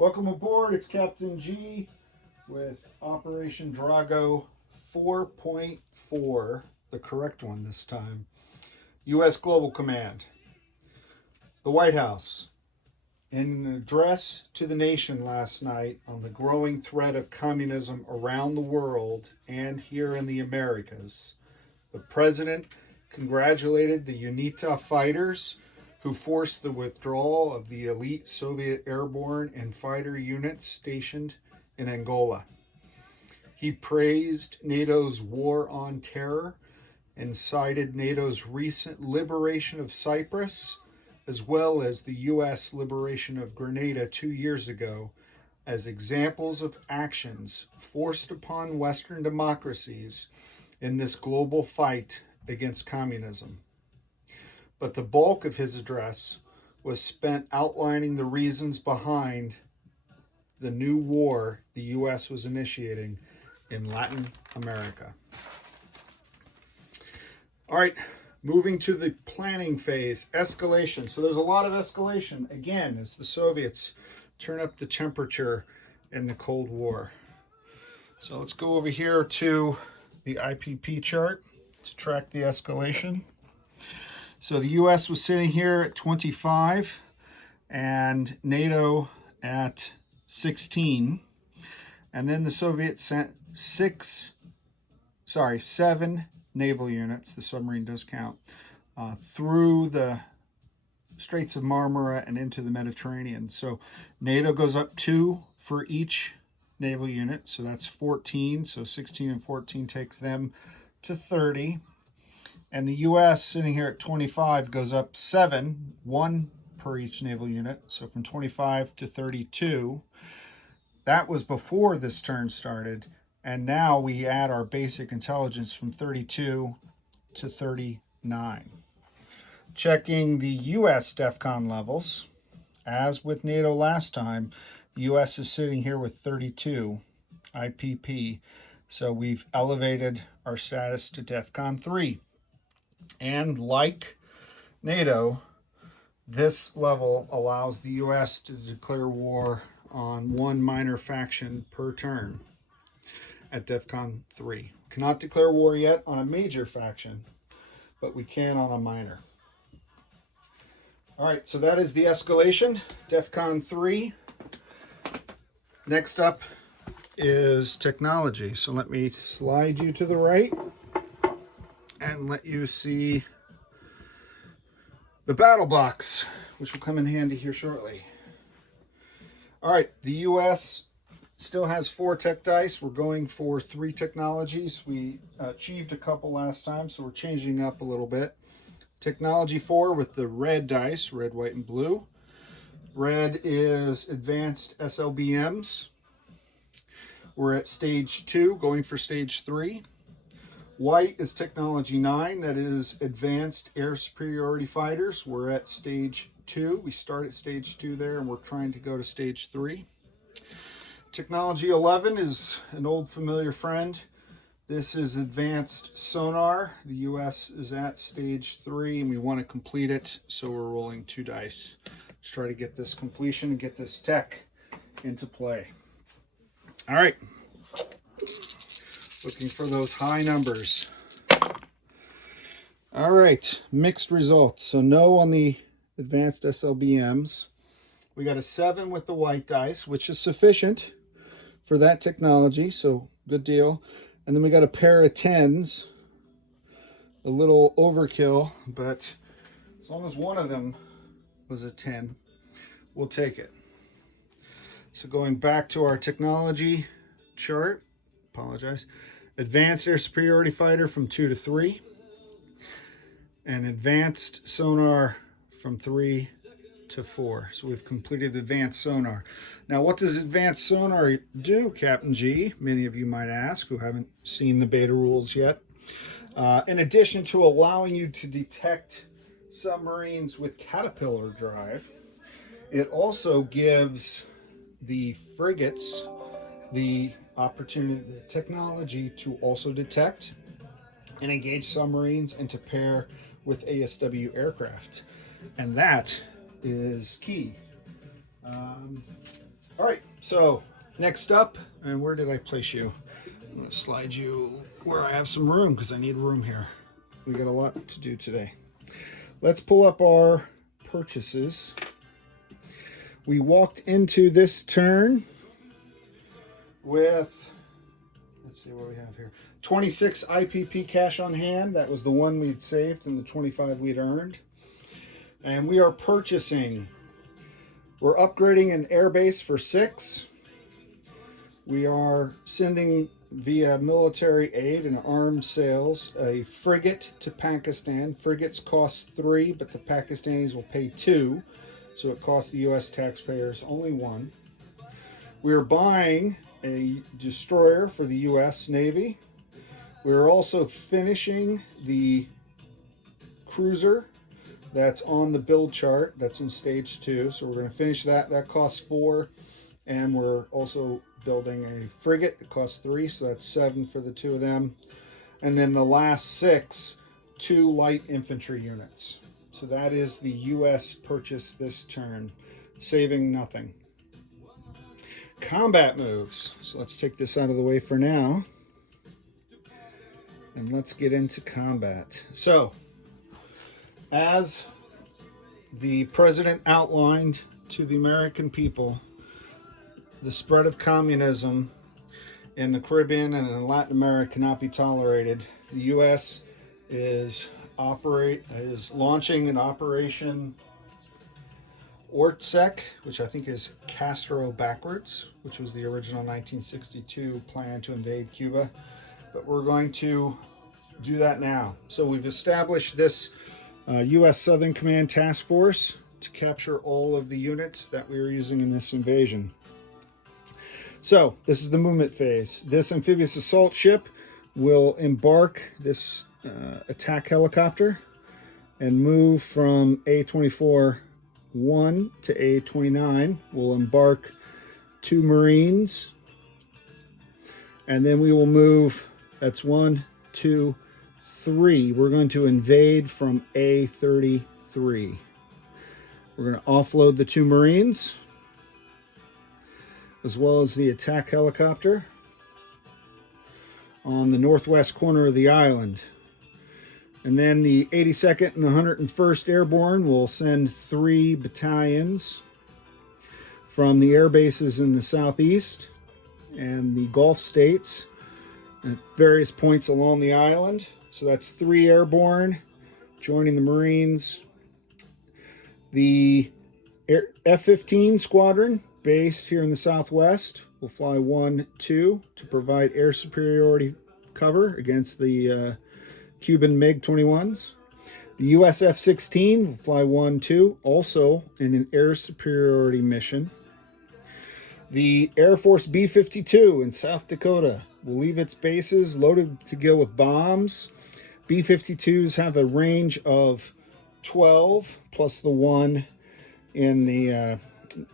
Welcome aboard, it's Captain G with Operation Drago 4.4, the correct one this time. U.S. Global Command. The White House. In an address to the nation last night on the growing threat of communism around the world and here in the Americas, the President congratulated the UNITA fighters who forced the withdrawal of the elite Soviet airborne and fighter units stationed in Angola. He praised NATO's war on terror and cited NATO's recent liberation of Cyprus, as well as the U.S. liberation of Grenada 2 years ago, as examples of actions forced upon Western democracies in this global fight against communism. But the bulk of his address was spent outlining the reasons behind the new war the U.S. was initiating in Latin America. All right, moving to the planning phase, escalation. So there's a lot of escalation, again, as the Soviets turn up the temperature in the Cold War. So let's go over here to the IPP chart to track the escalation. So the U.S. was sitting here at 25 and NATO at 16. And then the Soviets sent 7 naval units, the submarine does count, through the Straits of Marmara and into the Mediterranean. So NATO goes up 2 for each naval unit. So that's 14. So 16 and 14 takes them to 30. And the U.S. sitting here at 25 goes up 7, 1 per each naval unit. So from 25 to 32. That was before this turn started. And now we add our basic intelligence from 32 to 39. Checking the U.S. DEFCON levels. As with NATO last time, the U.S. is sitting here with 32 IPP. So we've elevated our status to DEFCON 3. And like NATO, this level allows the U.S. to declare war on one minor faction per turn at DEFCON 3. Cannot declare war yet on a major faction, but we can on a minor. All right, so that is the escalation, DEFCON 3. Next up is technology. So let me slide you to the right and let you see the battle box, which will come in handy here shortly. All right, the U.S. still has 4 tech dice. We're going for 3 technologies. We achieved a couple last time, so we're changing up a little bit. Technology 4 with the red dice, red, white, and blue. Red is advanced SLBMs. We're at stage 2, going for stage 3. White is technology 9, that is advanced air superiority fighters. We're at stage 2. We start at stage 2 there, and we're trying to go to stage 3. Technology 11 is an old familiar friend. This is advanced sonar. The U.S. is at stage 3, and we want to complete it, so we're rolling 2 dice. Let's try to get this completion and get this tech into play. All right. Looking for those high numbers. All right, mixed results. So no on the advanced SLBMs. We got a 7 with the white dice, which is sufficient for that technology, so good deal. And then we got a pair of 10s, a little overkill, but as long as one of them was a 10, we'll take it. So going back to our technology chart, advanced air superiority fighter from 2 to 3, and advanced sonar from 3 to 4. So we've completed advanced sonar. Now, what does advanced sonar do, Captain G? Many of you might ask who haven't seen the beta rules yet. In addition to allowing you to detect submarines with caterpillar drive, it also gives the frigates the opportunity, the technology to also detect and engage submarines and to pair with ASW aircraft. And that is key. All All right, so next up, and where did I place you? I'm going to slide you where I have some room because I need room here. We got a lot to do today. Let's pull up our purchases. We walked into this turn with, let's see what we have here, 26 IPP cash on hand. That was the one we'd saved and the 25 we'd earned. And we are purchasing, we're upgrading an airbase for 6. We are sending via military aid and arms sales a frigate to Pakistan. Frigates cost 3, but the Pakistanis will pay 2. So it costs the U.S. taxpayers only 1. We are buying a destroyer for the U.S. Navy. We're also finishing the cruiser that's on the build chart. That's in stage 2. So we're going to finish that. That costs 4. And we're also building a frigate that costs 3. So that's 7 for the 2 of them. And then the last 6, 2 light infantry units. So that is the U.S. purchase this turn, saving nothing. Combat moves. So let's take this out of the way for now. And let's get into combat. So, as the president outlined to the American people, the spread of communism in the Caribbean and in Latin America cannot be tolerated. The U.S. is launching an Operation Ortsec, which I think is Castro backwards, which was the original 1962 plan to invade Cuba. But we're going to do that now. So we've established this U.S. Southern Command Task Force to capture all of the units that we are using in this invasion. So this is the movement phase. This amphibious assault ship will embark this attack helicopter and move from A24-1 to A29. We'll embark 2 Marines, and then we will move, that's 1, 2, 3. We're going to invade from A33. We're going to offload the 2 Marines, as well as the attack helicopter on the northwest corner of the island. And then the 82nd and 101st Airborne will send 3 battalions from the air bases in the southeast and the Gulf states at various points along the island. So that's 3 Airborne joining the Marines. The F-15 squadron based here in the southwest will fly 1, 2 to provide air superiority cover against the Cuban MiG-21s. The US F-16 will fly 1, 2, also in an air superiority mission. The Air Force B-52 in South Dakota will leave its bases loaded to go with bombs. B-52s have a range of 12 plus the 1 in the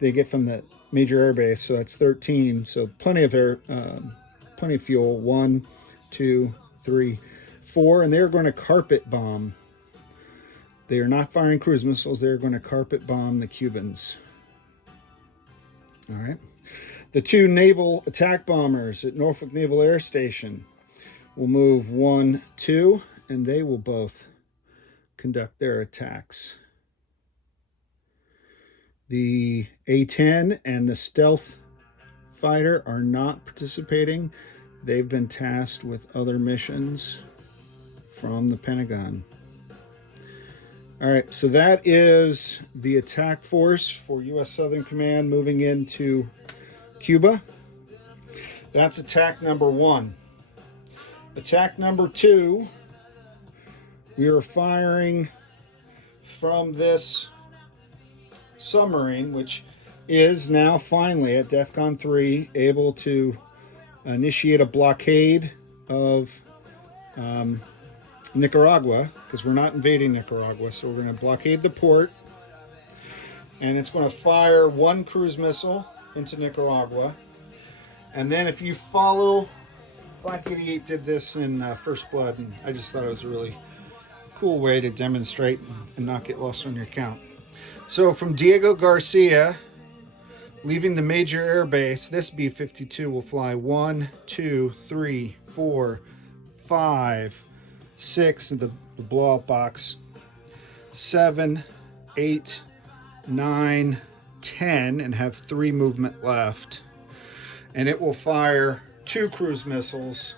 they get from the major air base, so that's 13. So plenty of fuel. 1, 2, 3, 4, and they're going to carpet bomb. They are not firing cruise missiles. They're going to carpet bomb the Cubans. All right. The 2 naval attack bombers at Norfolk Naval Air Station will move 1, 2, and they will both conduct their attacks. The A-10 and the stealth fighter are not participating. They've been tasked with other missions from the Pentagon. All right, so that is the attack force for U.S. Southern Command moving into Cuba. That's attack number 1. Attack number 2, we are firing from this submarine, which is now finally at DEFCON 3 able to initiate a blockade of Nicaragua, because we're not invading Nicaragua, so we're going to blockade the port, and it's going to fire 1 cruise missile into Nicaragua. And then if you follow, Black 88 did this in First Blood, and I just thought it was a really cool way to demonstrate and not get lost on your account. So from Diego Garcia, Leaving the major air base, this B-52 will fly 1, 2, 3, 4, 5, 6 in the blow-up box, 7, 8, 9, 10, and have 3 movement left. And it will fire 2 cruise missiles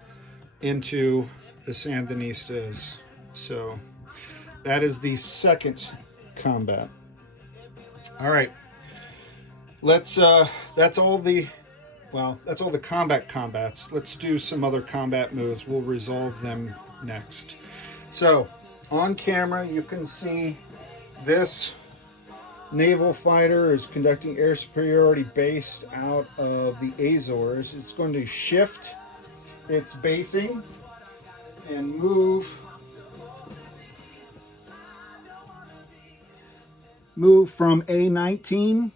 into the Sandinistas. So that is the second combat. All right. That's all the combats. Let's do some other combat moves. We'll resolve them next. So on camera, you can see this naval fighter is conducting air superiority based out of the Azores. It's going to shift its basing and move from A-19.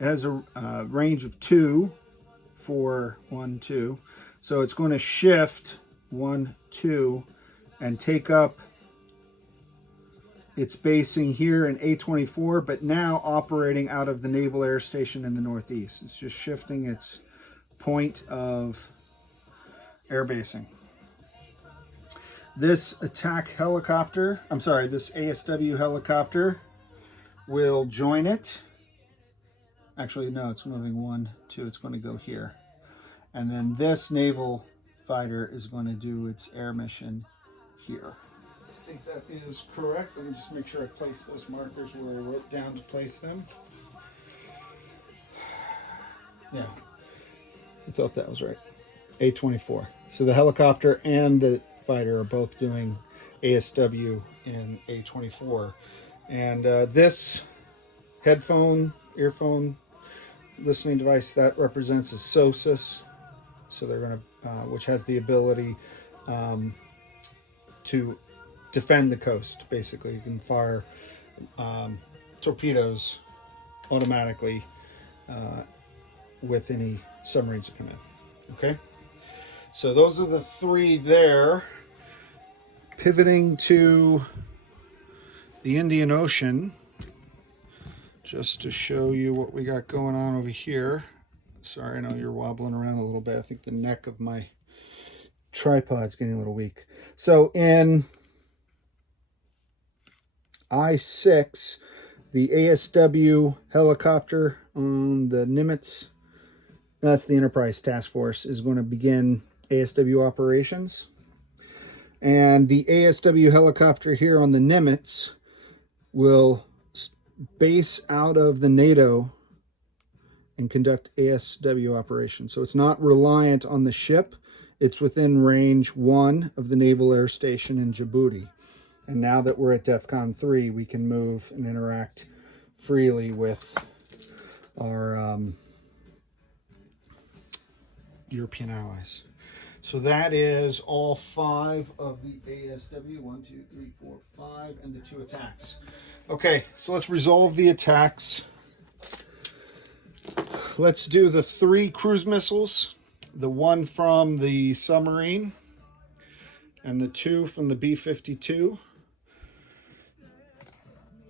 It has a range of 2, 4, 1, 2. So it's going to shift 1, 2 and take up its basing here in A-24, but now operating out of the Naval Air Station in the Northeast. It's just shifting its point of air basing. This attack helicopter, this ASW helicopter will join it. Actually, no, it's moving 1, 2, it's going to go here. And then this naval fighter is going to do its air mission here. I think that is correct. Let me just make sure I place those markers where I wrote down to place them. Yeah, I thought that was right. A-24. So the helicopter and the fighter are both doing ASW in A-24. And this earphone listening device, that represents a SOSUS. So they're going to, which has the ability to defend the coast. Basically, you can fire torpedoes automatically with any submarines that come in. Okay, so those are the 3 there. Pivoting to the Indian Ocean, just to show you what we got going on over here. Sorry, I know you're wobbling around a little bit. I think the neck of my tripod's getting a little weak. So in I-6, the ASW helicopter on the Nimitz, that's the Enterprise Task Force, is going to begin ASW operations. And the ASW helicopter here on the Nimitz will base out of the NATO and conduct ASW operations. So it's not reliant on the ship. It's within range 1 of the Naval Air Station in Djibouti. And now that we're at DEFCON 3, we can move and interact freely with our European allies. So that is all 5 of the ASW, 1, 2, 3, 4, 5, and the 2 attacks. Okay, so let's resolve the attacks. Let's do the 3 cruise missiles, the 1 from the submarine and the 2 from the B-52.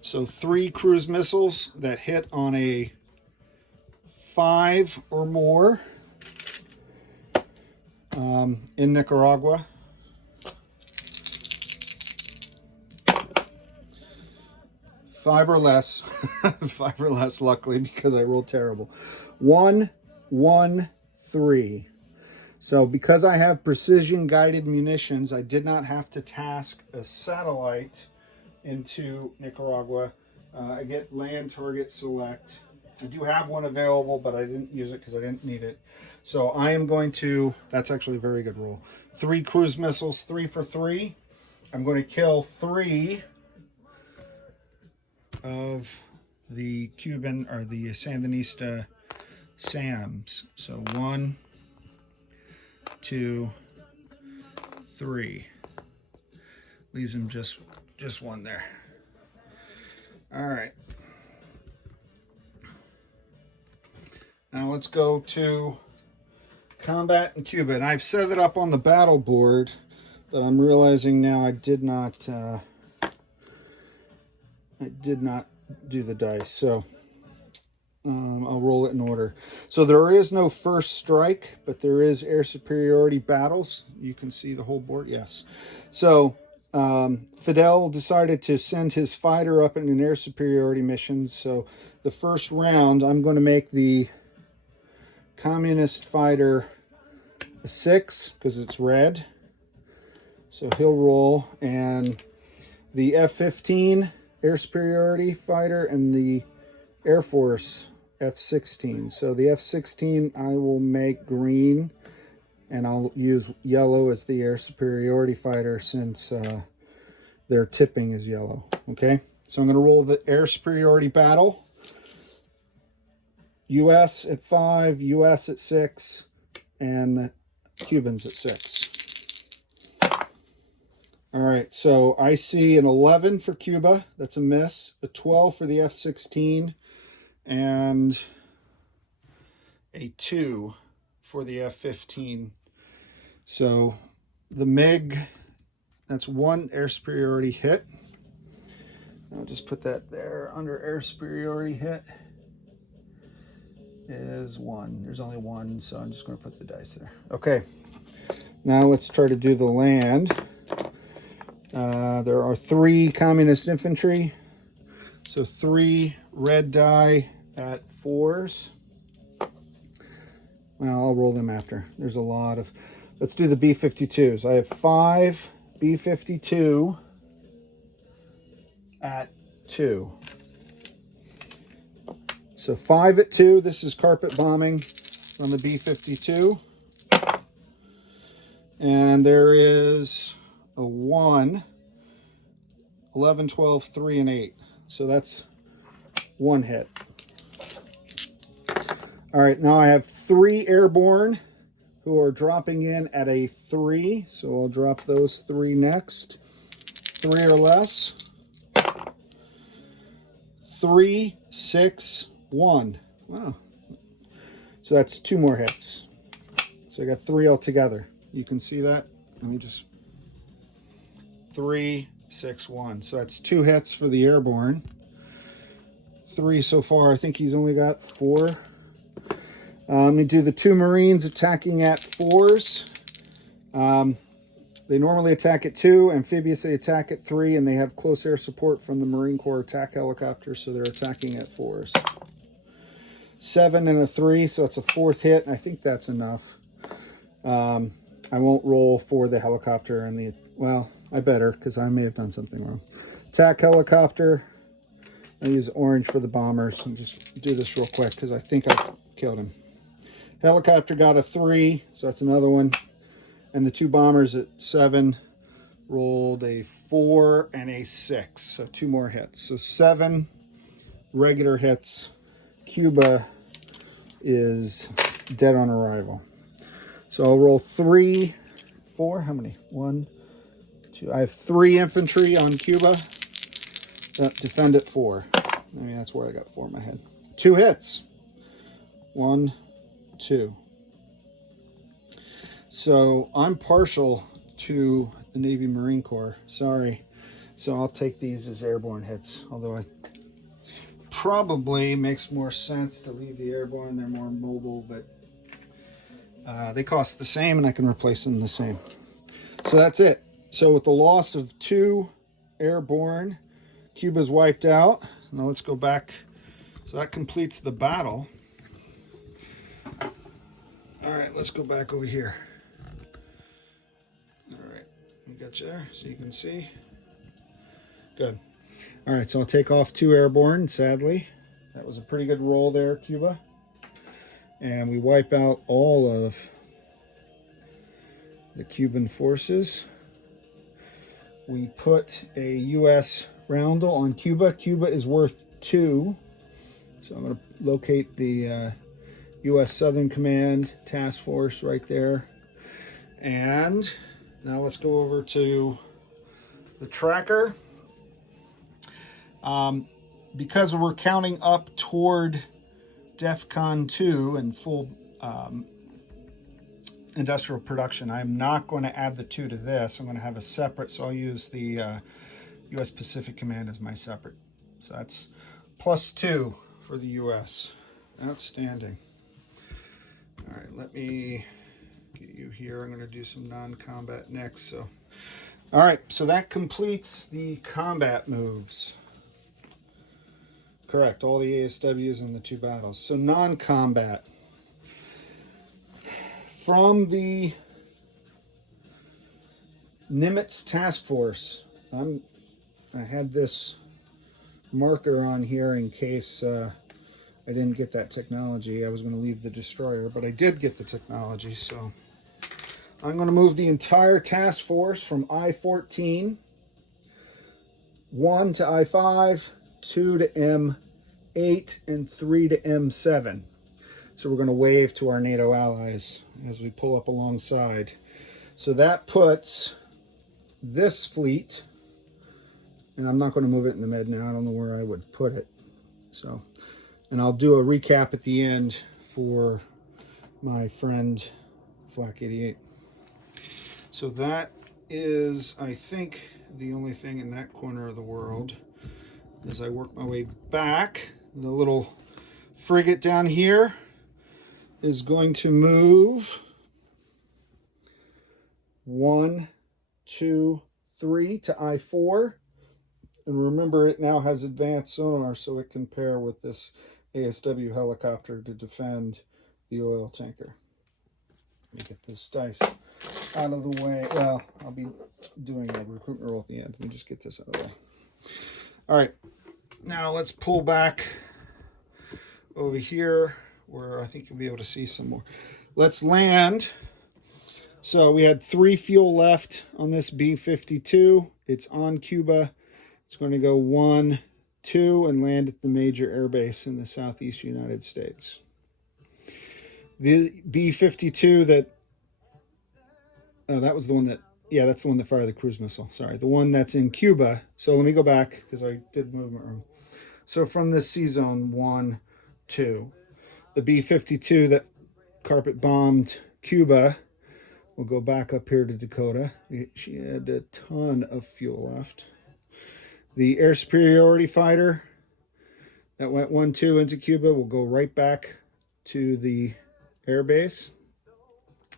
So 3 cruise missiles that hit on a 5 or more in Nicaragua. Five or less, 5 or less, luckily, because I rolled terrible. 1, 1, 3. So because I have precision guided munitions, I did not have to task a satellite into Nicaragua. I get land target select. I do have one available, but I didn't use it because I didn't need it. So I am going to, that's actually a very good rule. 3 cruise missiles, 3 for 3. I'm going to kill 3 of the Cuban or the Sandinista SAMs. So 1, 2, 3. Leaves him just 1 there. All right. Now let's go to combat in Cuba. And I've set it up on the battle board, but I'm realizing now I did not do the dice. So I'll roll it in order. So there is no first strike, but there is air superiority battles. You can see the whole board. Yes. So Fidel decided to send his fighter up in an air superiority mission. So the first round, I'm going to make the communist fighter a 6 because it's red. So he'll roll, and the F-15 air superiority fighter and the Air Force F-16. So the F-16 I will make green, and I'll use yellow as the air superiority fighter since their tipping is yellow. Okay, so I'm going to roll the air superiority battle. U.S. at 5, U.S. at 6, and the Cubans at 6. All right, so I see an 11 for Cuba. That's a miss. A 12 for the F-16, and a 2 for the F-15. So the MiG, that's 1 air superiority hit. I'll just put that there under air superiority hit. Is 1. There's only 1, so I'm just going to put the dice there. Okay, now let's try to do the land. There are 3 communist infantry, so 3 red die at 4s. Well, I'll roll them after. There's a lot of... Let's do the B-52s. I have 5 B-52 at 2. So 5 at 2. This is carpet bombing on the B-52. And there is a 1, 11, 12, 3, and 8. So that's 1 hit. All right, now I have 3 airborne who are dropping in at a 3. So I'll drop those 3 next. 3 or less. 3, 6, 1. Wow. So that's 2 more hits. So I got 3 altogether. You can see that. Let me just... 3, 6, 1. So that's 2 hits for the airborne. 3 so far. I think he's only got 4. Let me do the 2 Marines attacking at 4s. They normally attack at 2. Amphibious, they attack at 3. And they have close air support from the Marine Corps attack helicopters. So they're attacking at 4s. 7 and a 3. So it's a 4th hit. And I think that's enough. I won't roll for the helicopter and the... Well, I better, because I may have done something wrong. Attack helicopter. I'll use orange for the bombers. And just do this real quick, because I think I killed him. Helicopter got a 3, so that's another one. And the 2 bombers at 7 rolled a 4 and a 6. So 2 more hits. So 7 regular hits. Cuba is dead on arrival. So I'll roll 3, 4. How many? 1, 2. I have 3 infantry on Cuba. Defend at 4. I mean, that's where I got 4 in my head. 2 hits. 1, 2. So I'm partial to the Navy Marine Corps. Sorry. So I'll take these as airborne hits. Although I probably makes more sense to leave the airborne. They're more mobile, but they cost the same and I can replace them the same. So that's it. So with the loss of 2 airborne, Cuba's wiped out. Now let's go back. So that completes the battle. All right, let's go back over here. All right, we got you there so you can see. Good. All right, so I'll take off 2 airborne, sadly. That was a pretty good roll there, Cuba. And we wipe out all of the Cuban forces. We put a U.S. roundel on Cuba. Cuba is worth 2. So I'm going to locate the U.S. Southern Command Task Force right there. And now let's go over to the tracker. Because we're counting up toward DEFCON 2 and full industrial production, I'm not going to add the 2 to this. I'm going to have a separate, so I'll use the U.S. Pacific Command as my separate. So that's +2 for the U.S. Outstanding. All right, let me get you here. I'm going to do some non-combat next. So, all right, so that completes the combat moves. Correct, all the ASWs in the 2 battles. So non-combat. From the Nimitz Task Force, I had this marker on here in case I didn't get that technology. I was going to leave the destroyer, but I did get the technology, so I'm going to move the entire task force from I-14, 1 to I-5, 2 to M8, and 3 to M7. So we're going to wave to our NATO allies as we pull up alongside. So that puts this fleet, and I'm not going to move it in the med now. I don't know where I would put it. So, and I'll do a recap at the end for my friend Flak 88. So that is, I think, the only thing in that corner of the world. As I work my way back, the little frigate down here is going to move 1, 2, 3 to I-4. And remember, it now has advanced sonar, so it can pair with this ASW helicopter to defend the oil tanker. Let me get this dice out of the way. Well, I'll be doing a recruitment roll at the end. Let me just get this out of the way. All right, now let's pull back over here where I think you'll be able to see some more. Let's land. So we had 3 fuel left on this B-52. It's on Cuba. It's going to go 1, 2, and land at the major air base in the southeast United States. The B-52 that, oh, that was the one that, yeah, that's the one that fired the cruise missile. Sorry, the one that's in Cuba. So let me go back because I did movement room. So from this C zone 1, 2, the B-52 that carpet bombed Cuba will go back up here to Dakota. She had a ton of fuel left. The air superiority fighter that went 1, 2 into Cuba will go right back to the air base.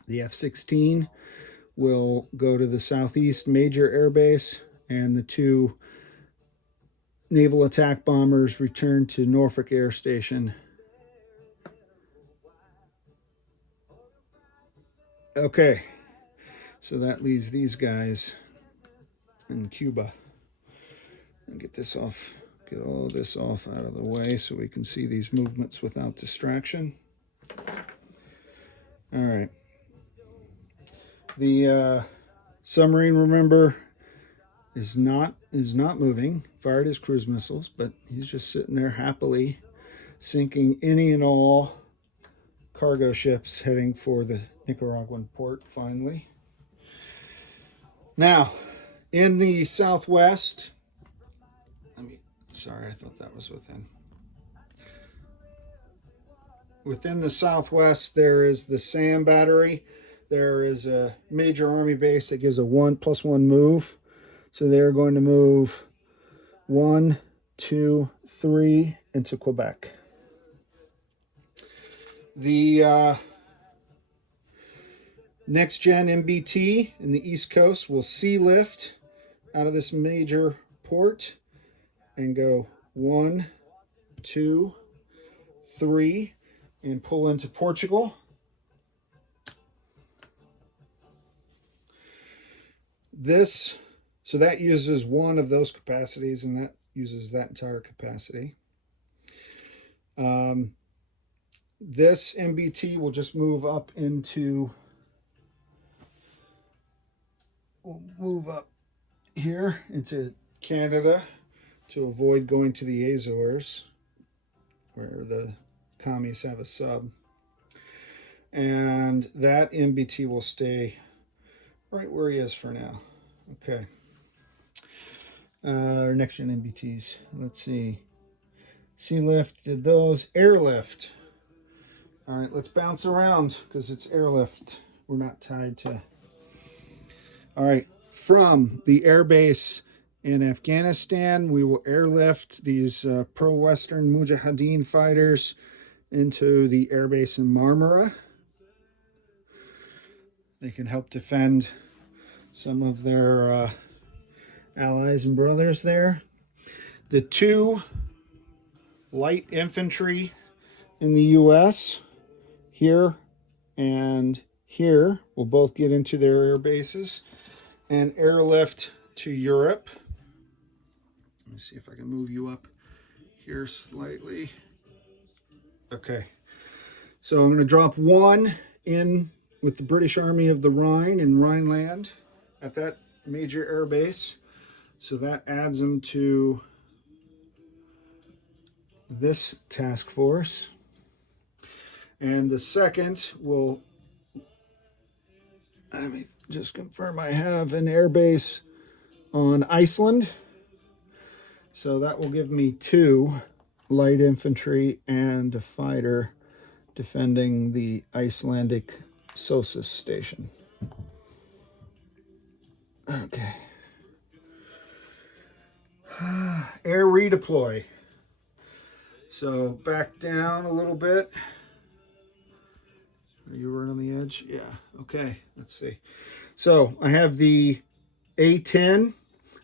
The F-16 will go to the southeast major air base, and the 2 naval attack bombers return to Norfolk Air Station. Okay, so that leaves these guys in Cuba. And get this off, get all this off out of the way so we can see these movements without distraction. All right. The submarine, remember, is not moving. Fired his cruise missiles, but he's just sitting there happily sinking any and all cargo ships heading for the Nicaraguan port finally. Now, in the southwest, sorry, I thought that was within. Within the southwest, there is the SAM battery. There is a major Army base that gives a 1+1 move. So they're going to move 1, 2, 3 into Quebec. The next gen MBT in the East Coast will sea lift out of this major port and go 1, 2, 3 and pull into Portugal. So that uses one of those capacities, and that uses that entire capacity. This MBT will just move up into, we'll move up here into Canada to avoid going to the Azores, where the commies have a sub. And that MBT will stay right where he is for now. Okay. Our next gen MBTs. Let's see. Sea lift did those. Airlift. All right, let's bounce around because it's airlift. We're not tied to. All right, from the air base in Afghanistan, we will airlift these pro-Western Mujahideen fighters into the airbase in Marmara. They can help defend some of their allies and brothers there. The 2 light infantry in the U.S. here and here will both get into their air bases and airlift to Europe. Let me see if I can move you up here slightly. Okay, so I'm going to drop 1 in with the British Army of the Rhine in Rhineland at that major air base. So that adds them to this task force. And the second will, let me just confirm, I have an air base on Iceland. So that will give me 2 light infantry and a fighter defending the Icelandic SOSUS station. Okay. Air redeploy. So back down a little bit. Are you right on the edge? Yeah. Okay. Let's see. So I have the A-10.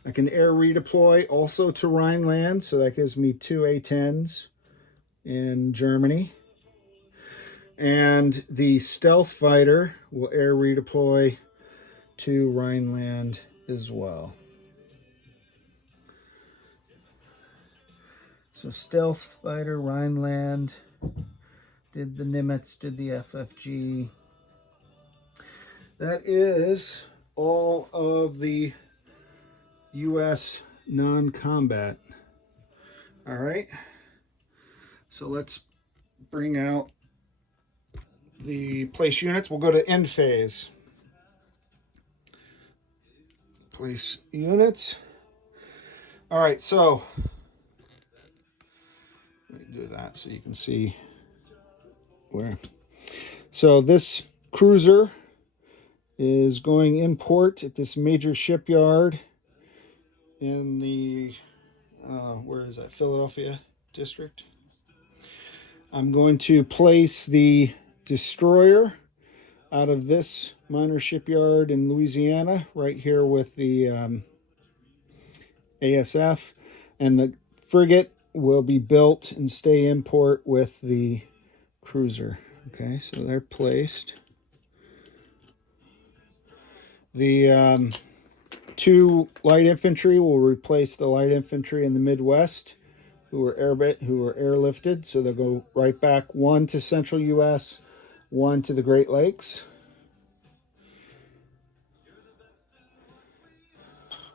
I can air redeploy also to Rhineland. So that gives me 2 A-10s in Germany. And the stealth fighter will air redeploy to Rhineland as well. So stealth fighter, Rhineland, did the Nimitz, did the FFG. That is all of the U.S. non-combat. All right. So let's bring out the place units. We'll go to end phase. Place units. All right, so let me do that so you can see where. So this cruiser is going in port at this major shipyard in the, where is that, Philadelphia district. I'm going to place the destroyer out of this minor shipyard in Louisiana, right here with the ASF, and the frigate will be built and stay in port with the cruiser. Okay, so they're placed. The 2 light infantry will replace the light infantry in the Midwest who are airlifted, so they'll go right back, 1 to Central U.S., 1 to the Great Lakes.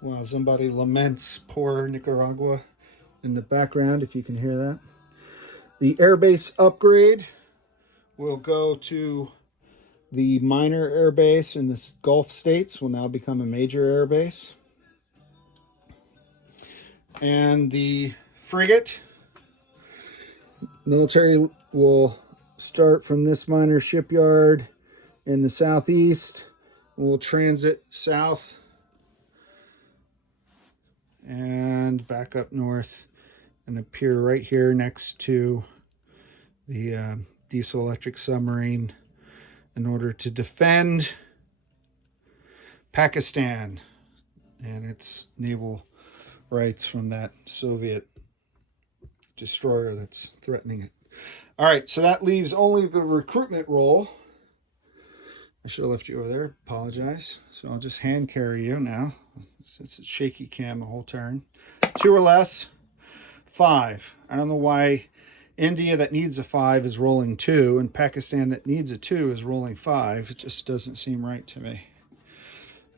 Wow, somebody laments poor Nicaragua in the background, if you can hear that. The airbase upgrade will go to the minor airbase in the Gulf states, will now become a major airbase. And the frigate military will start from this minor shipyard in the southeast. We'll transit south and back up north and appear right here next to the diesel electric submarine in order to defend Pakistan and its naval rights from that Soviet destroyer that's threatening it. All right, so that leaves only the recruitment role. I should have left you over there. Apologize. So I'll just hand carry you now. Since it's shaky cam the whole turn. 2 or less. 5. I don't know why India that needs a 5 is rolling 2 and Pakistan that needs a 2 is rolling 5. It just doesn't seem right to me.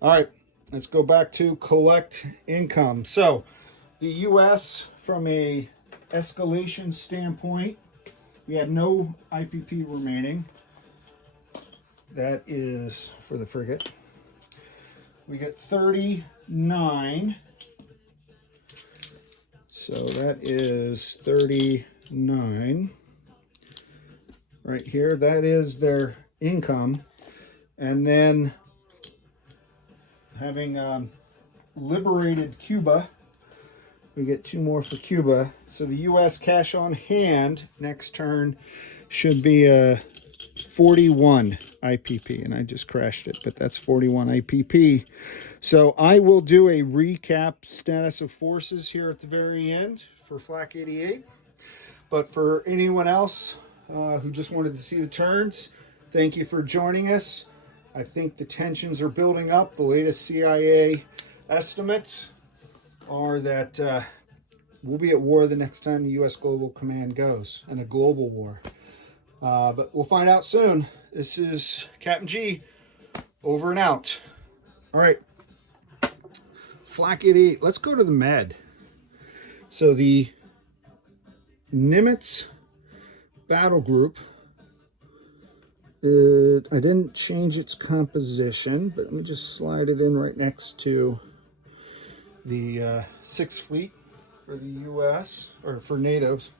All right, let's go back to collect income. So the U.S. from a escalation standpoint, we had no IPP remaining. That is for the frigate. We get 39. So that is 39 right here. That is their income. And then having liberated Cuba, we get 2 more for Cuba. So the U.S. cash on hand next turn should be a 41 IPP, and I just crashed it, but that's 41 IPP. So I will do a recap status of forces here at the very end for Flak 88. But for anyone else who just wanted to see the turns, thank you for joining us. I think the tensions are building up. The latest CIA estimates are that we'll be at war the next time the U.S. Global Command goes, in a global war. But we'll find out soon. This is Captain G, over and out. All right, Flak 88. Let's go to the med. So the Nimitz battle group, I didn't change its composition, but let me just slide it in right next to the 6th Fleet for the U.S., or for NATO's.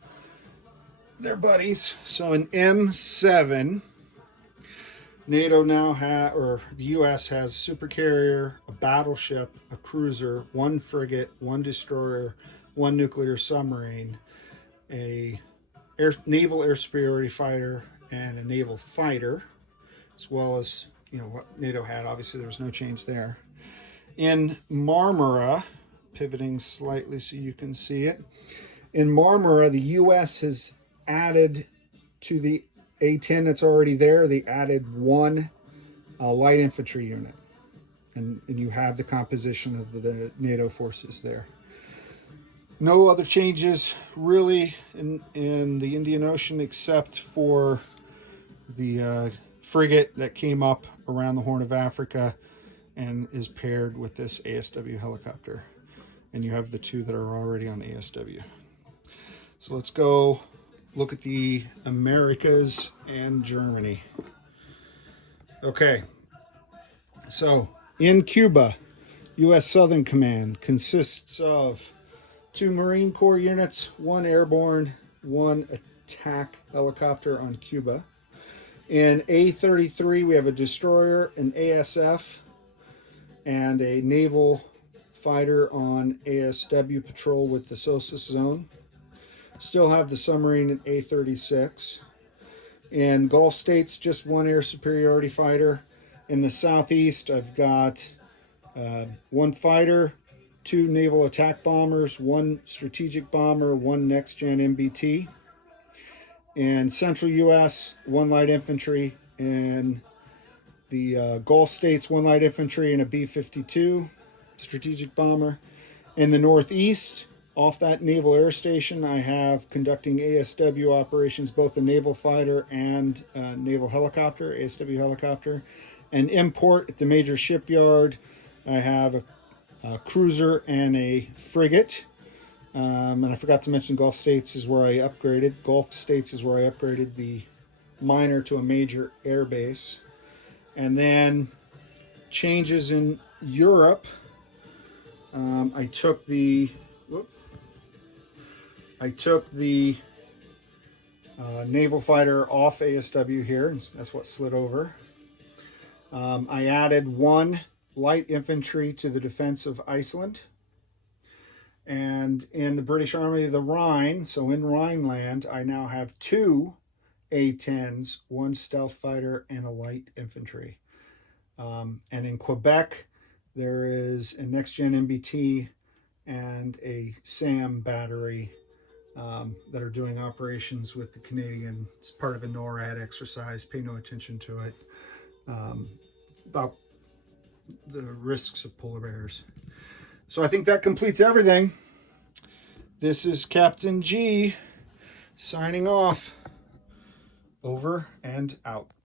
They're buddies. So in M7, NATO now has, or the U.S. has a supercarrier, a battleship, a cruiser, 1 frigate, 1 destroyer, 1 nuclear submarine, a naval air superiority fighter, and a naval fighter, as well as, you know, what NATO had. Obviously, there was no change there. In Marmara, pivoting slightly so you can see it, in Marmara, the U.S. has added to the A-10 that's already there. They added 1 light infantry unit, and you have the composition of the NATO forces there. No other changes really in the Indian Ocean, except for the frigate that came up around the Horn of Africa and is paired with this ASW helicopter. And you have the 2 that are already on ASW. So let's go look at the Americas and Germany. Okay, so in Cuba, U.S. Southern Command consists of 2 Marine Corps units, 1 airborne, 1 attack helicopter on Cuba. In A-33, we have a destroyer, an ASF, and a naval fighter on ASW patrol with the SOSUS zone. Still have the submarine in A-36. In Gulf states, just 1 air superiority fighter. In the southeast, I've got 1 fighter, 2 naval attack bombers, 1 strategic bomber, 1 next-gen MBT. In central U.S., 1 light infantry. In the Gulf states, 1 light infantry and a B-52 strategic bomber. In the northeast, off that naval air station, I have conducting ASW operations, both the naval fighter and naval helicopter, ASW helicopter. And import at the major shipyard, I have a cruiser and a frigate. And I forgot to mention Gulf States is where I upgraded. Gulf States is where I upgraded the minor to a major air base. And then changes in Europe. I took the naval fighter off ASW here, and that's what slid over. I added 1 light infantry to the defense of Iceland. And in the British Army of the Rhine, so in Rhineland, I now have 2 A-10s, 1 stealth fighter, and a light infantry. And in Quebec, there is a next-gen MBT and a SAM battery that are doing operations with the Canadian. It's part of a NORAD exercise. Pay no attention to it. About the risks of polar bears. So I think that completes everything. This is Captain G signing off. Over and out.